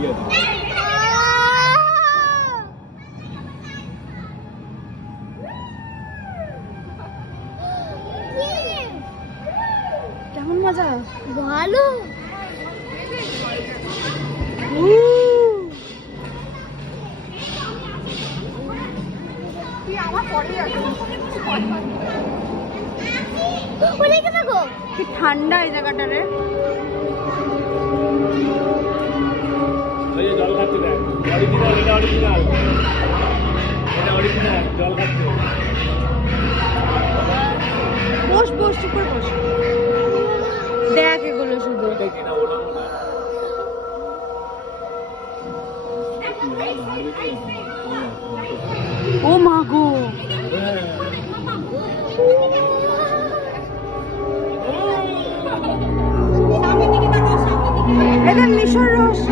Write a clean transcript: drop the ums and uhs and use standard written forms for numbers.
ঠিক আছে। কেমন মজা? ভালো। কি ঠান্ডা এই জায়গাটা রে। ওই যে জল খাচ্ছে দেখ, অরিজিনাল, এটা অরিজিনাল, এটা অরিজিনাল জল খাচ্ছে। বস বস, চুপ করে বস। দেখ এগুলো শুধু। এটা কি না ওটা মনে হয়। ও মা গো, এটা মিশর রহস্য।